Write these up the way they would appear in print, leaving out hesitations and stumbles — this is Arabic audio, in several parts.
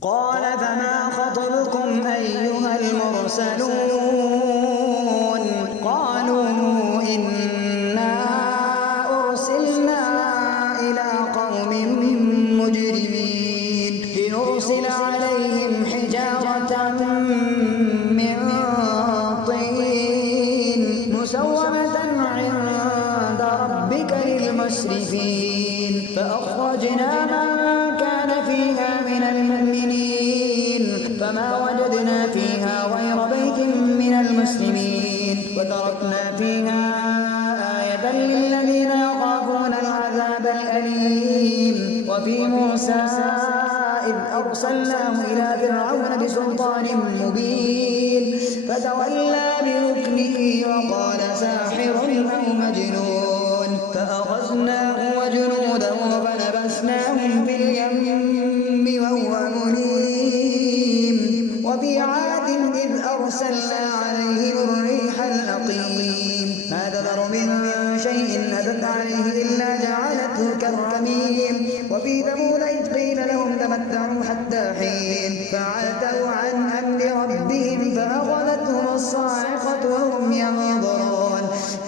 قال فما خطبكم أيها المرسلون قالوا إنا أرسلنا إلى قوم مجرمين لنرسل عليهم حجارة من طين مسومة عند ربك للمسرفين فأخرجنا من كان فيها من المؤمنين فما وجدنا فيها غير بيت من المسلمين وتركنا فيها آية للذين يخافون العذاب الأليم وفي موسى إذ أرسلناه إلى فرعون بسلطان مبين فتولى بركنه وقال ساحر أو مجنون فأخذناه وجنوده فنبذناهم في اليم وهو مليم وفي عاد إذ أرسلنا عليهم الريح الأقيم ما تذر من شيء أتت عليه إلا جعلته كالرميم وفي ثمود إذ قيل لهم تمتعوا حتى حين فعتوا عن أمر ربهم فأخذتهم الصاعقة وهم ينظرون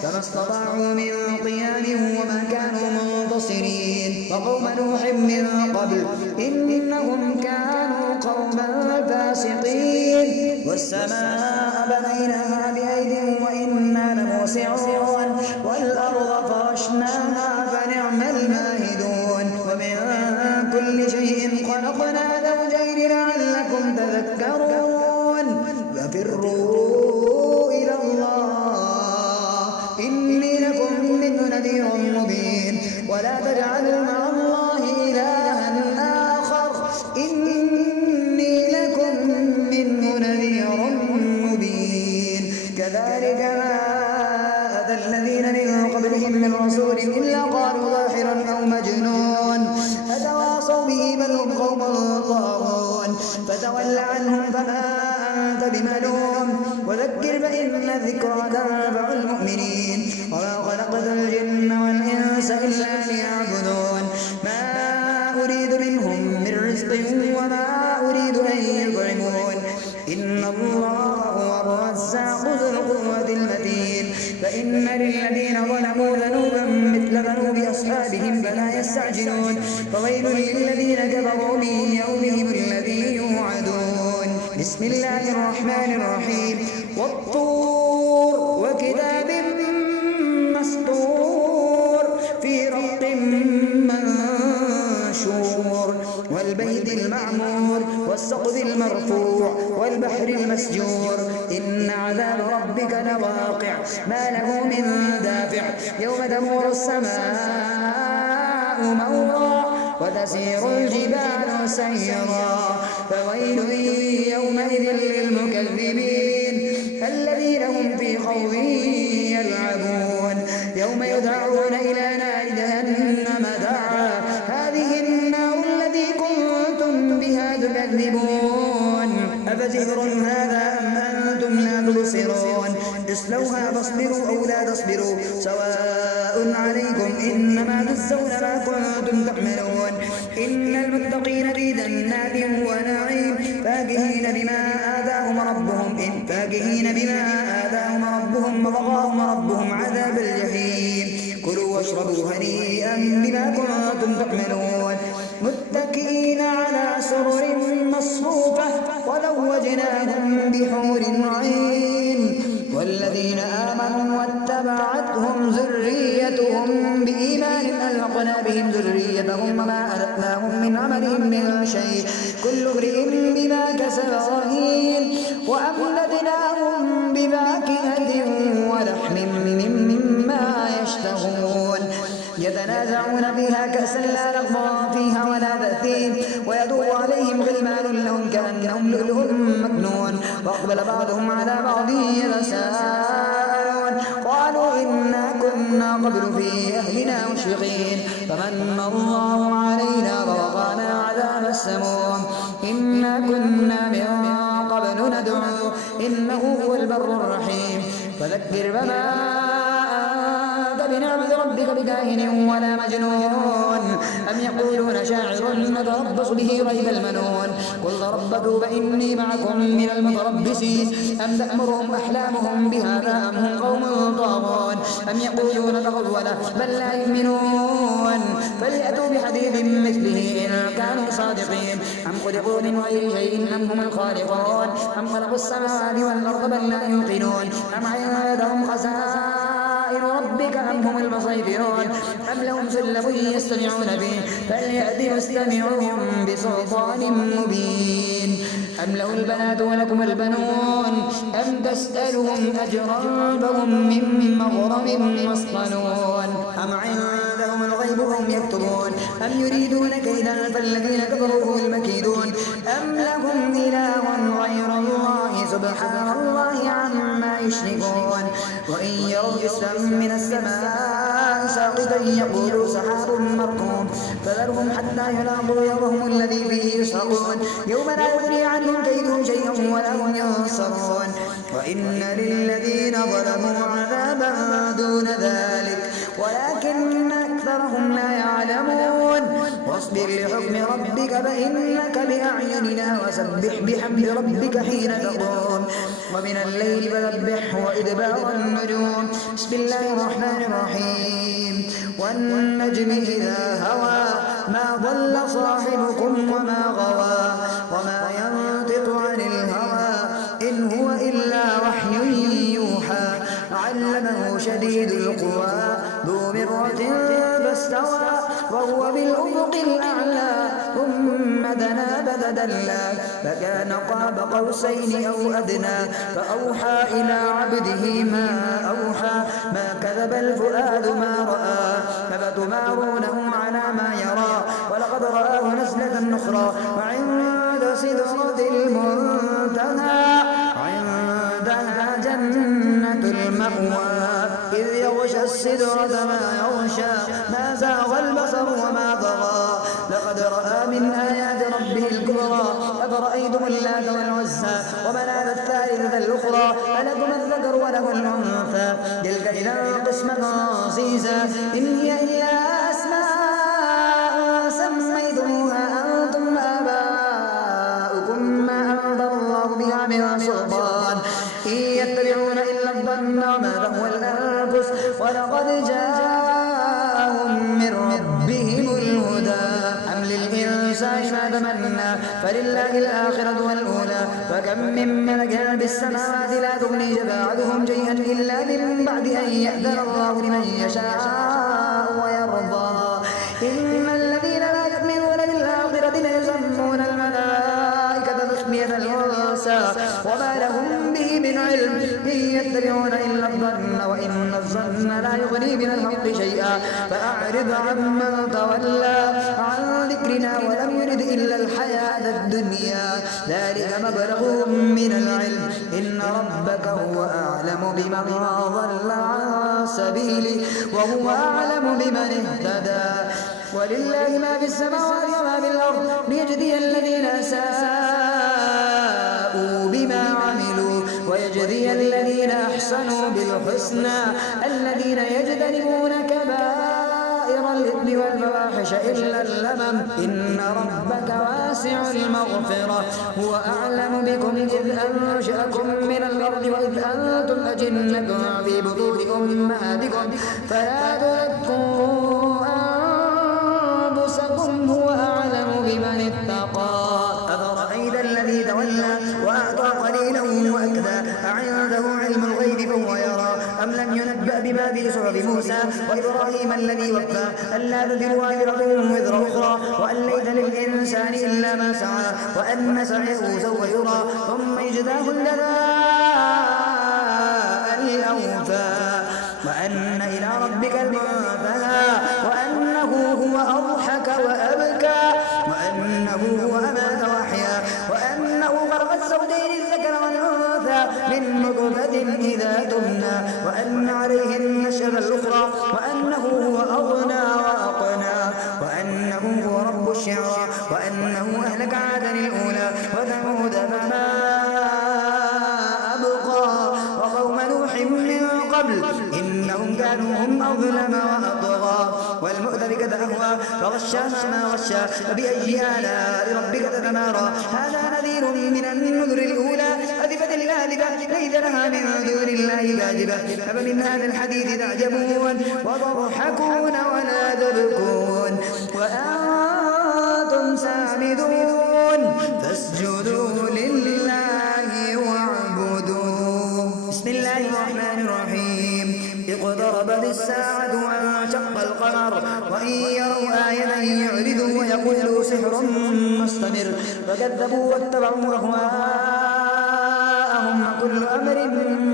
فما استطاعوا من قيام وما كانوا منتصرين وقوم نوح من قبل إنهم كانوا قوما فاسقين والسماء بنيناها بأيد وإنا لموسعون والأرض فرشناها فنعم الماهدون ومن كل شيء خلقنا زوجين لعلكم تذكرون ففروا إلى الله إني لكم منه نذير مبين ولا تجعلوا مع الله إلها آخر إني لكم منه نذير مبين كذلك ما أتى الذين من قبلهم من رسول إلا قالوا ظاهر أو مجنون أتواصوا به بل هم قوم طاغون فتول عنهم فما أنت بملوم وذكر فإن الذكرى تنفع المؤمنين وما خلقت الجن والإنس إلا ليعبدون ما أريد منهم من رزق وما أريد أن يطعمون إن الله هو الرزاق ذو القوة المتين فإن للذين ظلموا ذنوبا مثل ذنوب أصحابهم فلا يستعجلون فويل للذين كفروا من يومهم الذي يوعدون بسم الله الرحمن الرحيم والطور وكتاب مسطور في رق منشور والبيت المعمور والسقف المرفوع والبحر المسجور إن عذاب ربك لواقع ما له من دافع يوم تمور السماء مورا وتسير الجبال سيرا فويل يومئذ للمكذبين الذين هم في خوض يلعبون يوم يدعون إلى نار جهنم دعا هذه النار التي كنتم بها تكذبون أفسحر هذا أم أنتم لا تبصرون اصلوها فاصبروا أو لا تصبروا سواء عليكم إنما تجزون ما كنتم تعملون إن المتقين في جنات ونعيم فاكهين بما آتاهم ربهم ووقاهم ربهم عذاب الجحيم كلوا واشربوا هنيئا بما كنتم تعملون متكئين على سرر مصفوفة وزوجناهم بحور عين والذين آمنوا واتبعتهم ذريتهم بإيمان ألحقنا بهم ذريتهم وما ألتناهم من عملهم من شيء كل امرئ بما كسب رهين وأمددناهم بفاكهة ولحم مما يشتهون يتنازعون فيها كأسا لا لغو فيها ولا تأثيم ويدور عليهم غلمان لهم كأنهم لؤلؤ مكنون وأقبل بعضهم على بعض يتساءلون قالوا إنا كنا قبل في أهلنا مشفقين فمن الله علينا ووقانا عذاب السموم إنا كنا من قبل ندعوه إنه هو البر الرحيم فذكر فما أنت بنعمة ربك بكاهن ولا مجنون أم يقولون شاعر نتربص به ريب المنون قل تربصوا فإني معكم من المتربصين أم تأمرهم أحلامهم بهذا أم هم قوم طاغون أم يقولون تقوله بل لا يؤمنون فليأتوا بحديث مثله إن كانوا صادقين أم خلقوا من غير شيء أم هم الخالقون أم خلقوا السماوات والأرض بل لا يوقنون أم عندهم خزائن ربك أم هم المسيطرون أم لهم سلم يستمعون به فليأت مستمعهم بسلطان مبين أم له البنات ولكم البنون أم تسألهم أجرا فهم من مغرم مثقلون أم عندهم الغيب فهم يكتبون أم يريدون كيدا فالذين كفروا هم المكيدون أم لهم إله غير الله سبحان الله عما يشركون وإن يروا كسفا من السماء ساقطا يقولوا سحاب مركوم فذرهم حتى يلاقوا يومهم الذي فيه يسحقون يوم لا يغني عنهم كيدهم شيئا ولا هم ينصرون وإن للذين ظلموا عذابا دون ذلك ولكن أكثرهم لا يعلمون واصبر لحكم ربك فإنك بأعيننا وسبح بحمد ربك حين تقوم ومن الليل فسبحه وإدبار النجوم بسم الله الرحمن الرحيم والنجم إذا هوى ما ضل صاحبكم وما غوى وما ينطق عن الهوى إن هو إلا وحي يوحى علمه شديد القوى ذو مرة فاستوى وهو بالأفق الأعلى ثم دنا فتدلى فكان قاب قوسين أو أدنى فأوحى إلى عبده ما أوحى ما كذب الفؤاد ما رأى أفتمارونه على ما يرى ولقد رآه نزلة أخرى وعند سدرة المنتهى عندها جنة المأوى إذ يغشى السدرة ما يغشى ما زاغ البصر وما طغى لقد رأى من آيات ربه الكبرى أفرأيتم اللات والعزى ومناة الثالثة الأخرى ألكم الذكر وله الأنثى تلك إذا قسمة ضيزى إن هي إلا أسماء سميتموها أنتم آباؤكم ما أنزل الله بها من سلطان إن يتبعون إلا الظن وما تهوى الأنفس ولقد جاءهم من ربهم الهدى أم للإنسان ما تمنى فلله الآخرة والأولى فكم من ملك بالسماوات لا تغني شفاعتهم شيئا إلا من بعد أن يأذن الله لمن يشاء ويرضى إن الذين لا يؤمنون بالآخرة ليسمون الملائكة تسمية الأنثى وما لهم به من علم إن يتبعون إلا الظن وإن الظن لا يغني من الحق شيئا فأعرض عمن تولى عن ذكرنا ولم يرد إلا الحياة الدنيا ذلك مبلغهم من العلم إن ربك هو أعلم بمن ضل عن سبيله وهو أعلم بمن اهتدى ولله ما في السماوات وما في الأرض ليجزي الذين أساءوا بما عملوا ويجزي الذين أحسنوا بالحسنى الذين يجتنبون كبائر الإثم والفواحش إلا اللمم إن ربك واسع المغفرة هو أعلم بكم إذ أنشأكم من الأرض وإذ أنتم أجنة في بطون أمهاتكم فلا تزكوا أنفسكم هو أعلم بمن اتقى أفرأيت الذي تولى وأعطى قليلا وأكدى أعنده علم الغيب فهو يرى أم لم ينبأ بما في صحف موسى وإبراهيم الذي وفى ألا تزر وازرة وزر أخرى وأن ليس للإنسان إلا ما سعى وأن سعيه سوف يرى ثم يجزاه الجزاء الأوفى وأن إلى ربك المنتهى وأنه هو أضحك وأبكى وأنه هو أمات وأحيا وأنه خلق الزوجين الذكر والأنثى من نطفة إذا تمنى وأن عليه النشأة الأخرى وأنه هو أغنى وأقنى وأنه هو رب الشعرى وأنه أهلك عادا الأولى وثمود فما أبقى وقوم نوح من قبل إنهم إنهم كانوا هم أظلم وأطغى والمؤتفكة أهوى فغشاها ما غشا فبأي آلاء ربك تتمارى هذا نذير من النذر الأولى أذفت الآذفة ليس لها من دون الله كاذبة أفمن هذا الحديث تعجبون وتضحكون ولا تبكون وأنتم سامدون فاسجدوا لله واعبدوا. بسم الله الرحمن الرحيم. اقتربت الساعة وانشق القمر وإن يروا آية يعرضوا ويقولوا سحر مستمر فكذبوا واتبعوا أهواءهم وكل أمر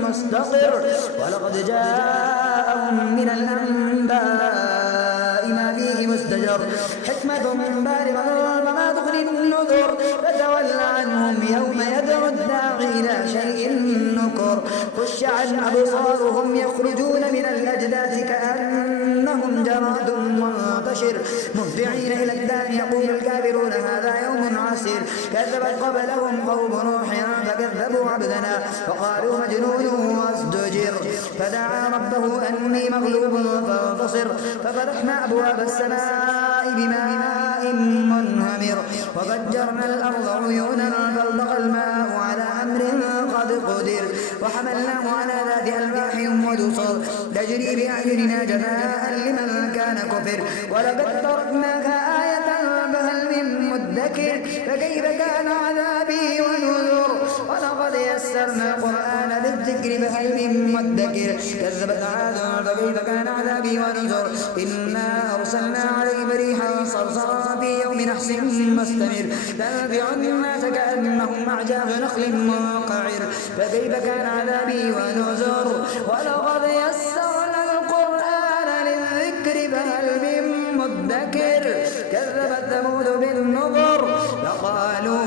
مستقر ولقد جاءهم من الأنباء ما فيه مزدجر حكمة بالغة فما تغني النذر فتول عنهم يوم يدعو الداعي إلى شيء نكر خش عن أبصارهم يخرجون من الأجداث كأنهم جراد منتشر مهطعين إلى الداع يقول الكافرون هذا يوم عسير كذبت قبلهم قوم نوح فكذبوا عبدنا وقالوا مجنون وازدجر فدعا ربه أني مغلوب فانتصر ففتحنا أبواب السماء بماء منهمر وفجرنا الأرض عيونا فالتقى الماء على أمر قد قدر وحملناه على ذات ألواح ودسر تجري بأعيننا جزاء لمن كان كفر ولقد تركناها آية فهل من مدكر فكيف كان عذابي ونذر ولقد يسرنا القرآن للذكر فهل من مدكر كذبت عاد فكيف كان عذابي ونذر إنا أرسلنا عليهم ريحا صرصرا في يوم نحس مستمر تنزع الناس كأنهم أعجاز نخل منقعر فكيف كان عذابي ونذر ولقد يسرنا القرآن للذكر فهل من مدكر كذبت ثمود بالنذر فقالوا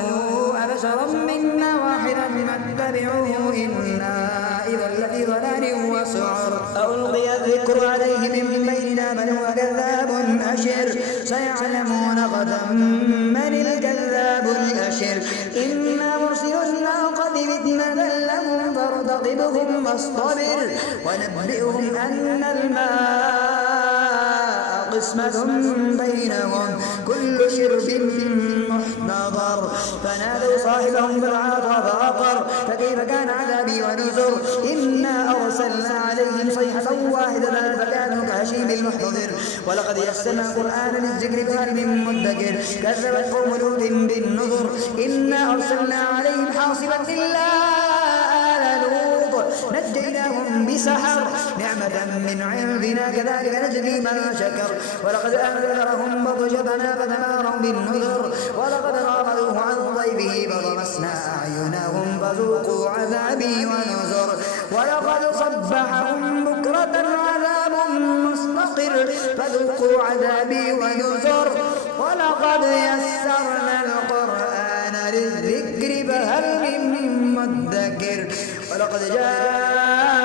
أبشرا منا واحدا نتبعه إنا إذا لفي ضلال وسعر ألقي الذكر عليه من بيننا من هو كذاب أشر سيعلمون غدا من الكذاب الأشر إنا مرسل الناقة فتنة لهم فارتقبهم واصطبر ونبئهم أن الماء قسمة بينهم كل شرب محتضر فنادوا صاحبهم بالعطا فعقر فكيف كان عذابي ونذر إنا أرسلنا عليهم صيحة واحدة فكانوا كهشيم المحتضر ولقد يسرنا القرآن للذكر فهل من مدكر كذبت قوم لوط بالنذر إنا أرسلنا عليهم حاصبا إلا آل لوط نجيناهم بسحر نعمة من عندنا كذلك نجزي من شكر ولقد أنذرهم بطشتنا فتماروا بالنذر ولقد غافلوه عن ضيفه فطمسنا أعينهم فذوقوا عذابي ونذر ولقد صبحهم بكرة عذاب مستقر فذوقوا عذابي ونذر ولقد يسرنا القرآن للذكر فهل من مدكر ولقد جاء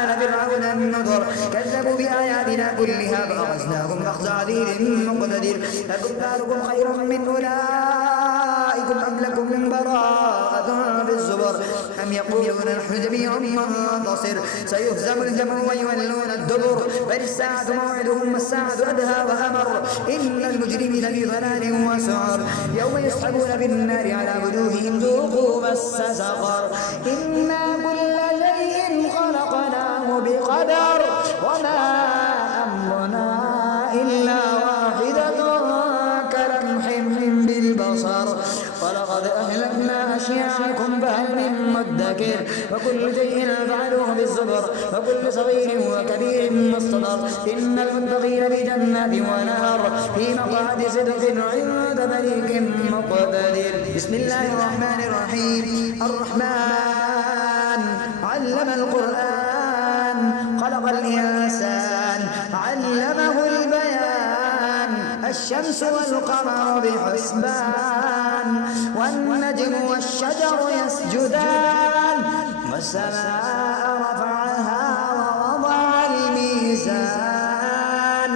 آل فرعون النذر كذبوا بآياتنا كلها فأخذناهم أخذ عزيز مقتدر أكفاركم خير من أولئكم أم لكم براءة في الزبر أم يقولون نحن جميع منتصر سيهزم الجمع ويولون الدبر بل الساعة موعدهم والساعة أدهى وأمر إن المجرمين في ضلال وسعر يوم يسحبون في النار على وجوههم ذوقوا مس سقر إنا كل شيء خلقناه بقدر وما أمرنا إلا واحدة كلمح بالبصر ولقد أهلكنا أشياعكم فهل من مدكر وكل شيء فعلوه بالزبر وكل صغير وكبير مستطر إن المتقين في جنات ونهر في مقعد صدق عند مليك مقتدر. بسم الله الرحمن الرحيم. الرحمن علم القرآن خلق الإنسان علمه البيان الشمس والقمر بحسبان والنجم والشجر يسجدان والسماء رفعها ووضع الميزان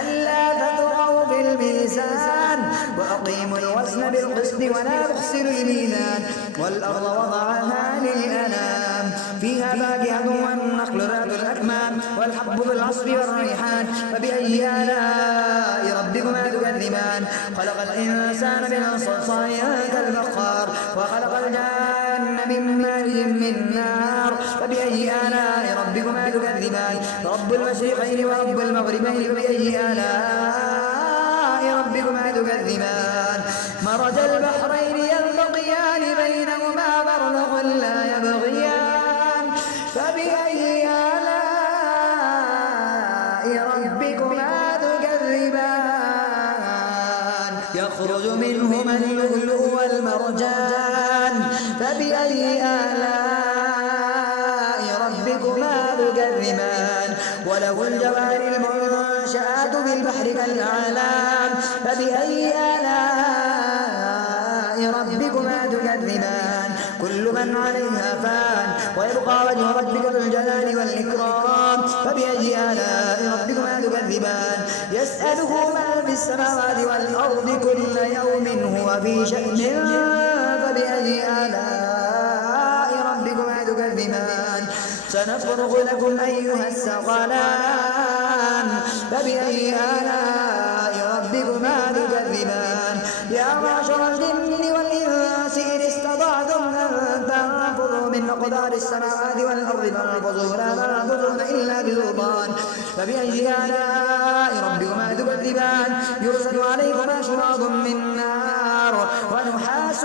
ألا تطغوا في الميزان وأقيموا الوزن بالقسط ولا نخسر الميزان والأرض وضعها للأنام فيها فاكهة والنخل ذات الأكمام والحب ذو العصف والريحان فبأي آلاء ربكما تكذبان خلق الإنسان من صلصال كالفخار وخلق الجان من مارج من نار فبأي آلاء ربكما تكذبان رب المشرقين ورب المغربين فبأي آلاء ربكما تكذبان مرج البحرين يلتقيان بينهما برزخ لا يبغيان فبأي آلاء ربكما تكذبان يخرج منهما اللؤلؤ والمرجان فبأي آلاء ربكما تكذبان وله الجوار المنشآت في البحر كالأعلام فبأي آلاء ربكما تكذبان كل من عليها فان ويبقى وجه ربك ذو الجلال والإكرام فبأي آلاء ربكما تكذبان يسأله من في السماوات والأرض كل يوم هو في شأن فبأي آلاء ربكما تكذبان سنفرغ لكم أيها الثقلان فبأي آلاء ربكما تكذبان يا معشر الجن والإنس إن استطعتم أن تنفذوا من أقدار السماوات والأرض فانفذوا لا تنفذون إلا بسلطان فبأي آلاء ربكما تكذبان يرسل عليكما شواظ من نار ونحاس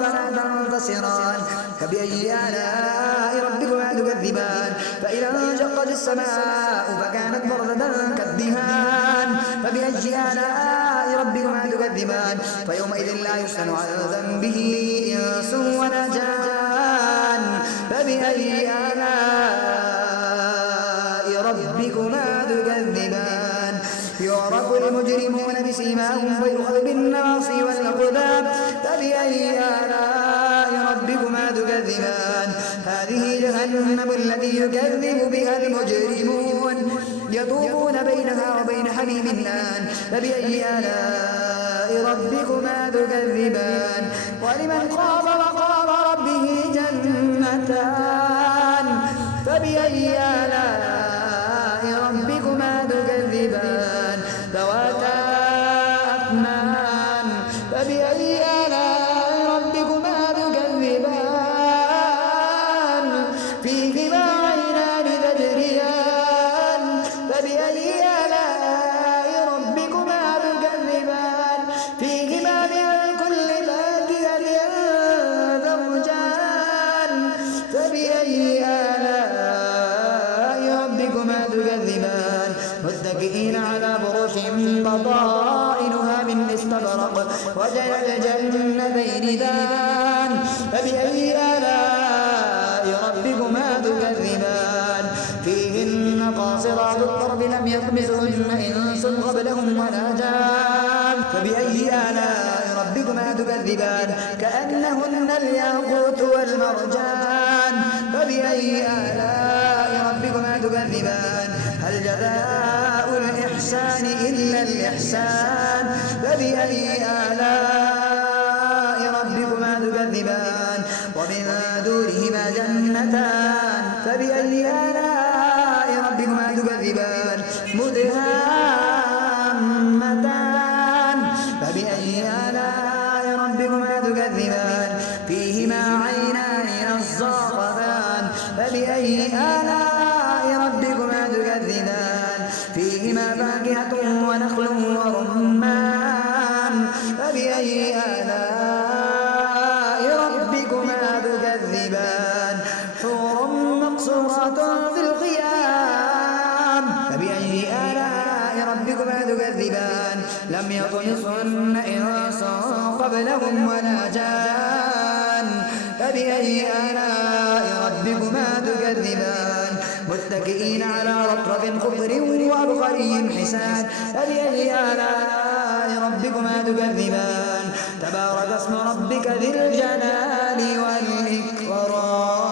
فلا تنتصران فبأي آلاء ربكما تكذبان فإذا انشقت السماء فكانت بردة كالدهان فبأي آلاء ربكما تكذبان فيومئذ لا يسأل عن ذنبه إنس ولا جان فبأي آلاء ربكما تكذبان يعرف المجرمون بسيماهم فيؤخذ بالنواصي والأقدام فبأي آلاء ربكما تكذبان هذه جهنم التي يكذب بها المجرمون يطوفون بينها وبين حميم آن فبأي آلاء ربكما تكذبان ولمن خاف مقام ربه جنتان فبأي آلاء ربكما تكذبان ذواتا أفنان فبأي آلاء ربكما تكذبان فيهما عينان تجريان فبأي آلاء ربكما تكذبان فيهما من كل فاكهة زوجان فبأي آلاء ربكما تكذبان متكئين على فرش بطائنها من استبرق وجنى الجنتين دان فبأي آلاء ربكما تكذبان فيهن قاصرات الطرف لم يطمثهن إنس قبلهم ولا جان فبأي آلاء ربكما تكذبان كأنهن الياقوت والمرجان فبأي آلاء ربكما تكذبان هل جزاء الإحسان إلا الإحسان فبأي آلاء ربكما تكذبان ومن دونهما جنتان فبأي آلاء ربكما تكذبان مدهامتان فبأي آلاء ربكما تكذبان فيهما عينان نضاختان فبأي آلاء ربكما تكذبان فيهما فاكهة ونخل ورمان فبأي آلاء ربكما تكذبان حور مقصورات في الخيام فبأي آلاء ربكما تكذبان لم يطمثهن إنس قبلهم ولا جان فبأي آلاء ربكما تكذبان متكئين على رطب خضر وعبقري حسان فبأي آلاء ربكما تكذبان تبارك اسم ربك ذي الجلال والإكرام